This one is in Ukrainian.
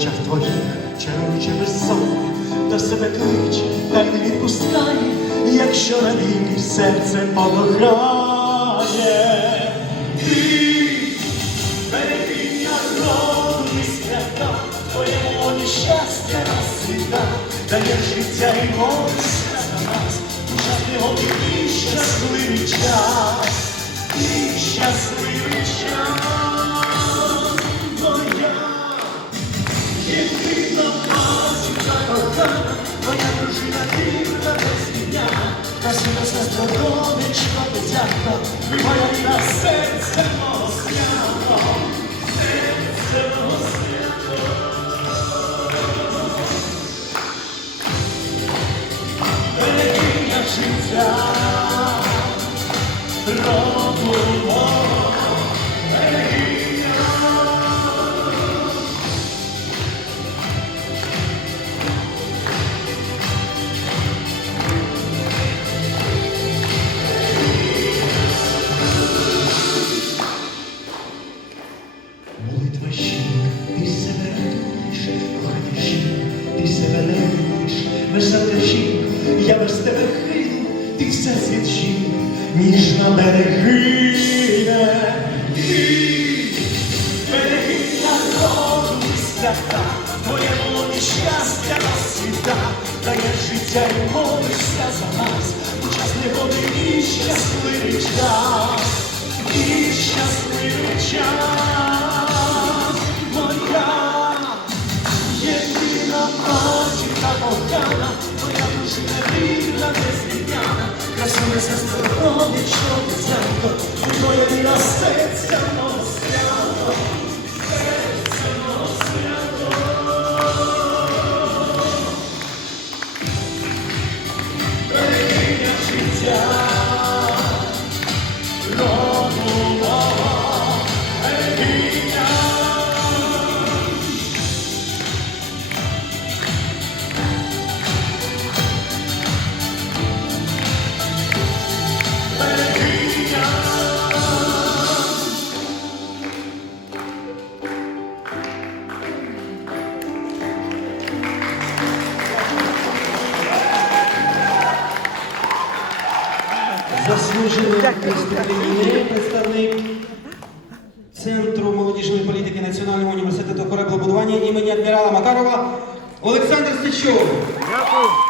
очах твоїх, чаруючи безсонне, до себе кличе, та й не відпускає, якщо навіки серце полохає. Ти берегиня роду свята, твоєму воді щастя розсвіта, дає життя і молишся за нас, час негоди і щасливий час, і щасливий час, дружина вірна та сина сестра дитятко, моя рідна серце мого свято, серце мого свято. Берегиня життя, ти себе не любиш, веселка жінка, я без тебе хину, ти все жінка, ніжна берегине, ти берегиня свята, твоє молоді щастя розсвіта, дає життя і молишся за нас, у час негоди і щасливий час, і щасливий час, незвільняна, красує сестра родичко, дитятко, твоє віра серця Заслужений представник Центру молодіжної політики Національного університету кораблебудування імені адмірала Макарова Олександр Стечов. Дякую.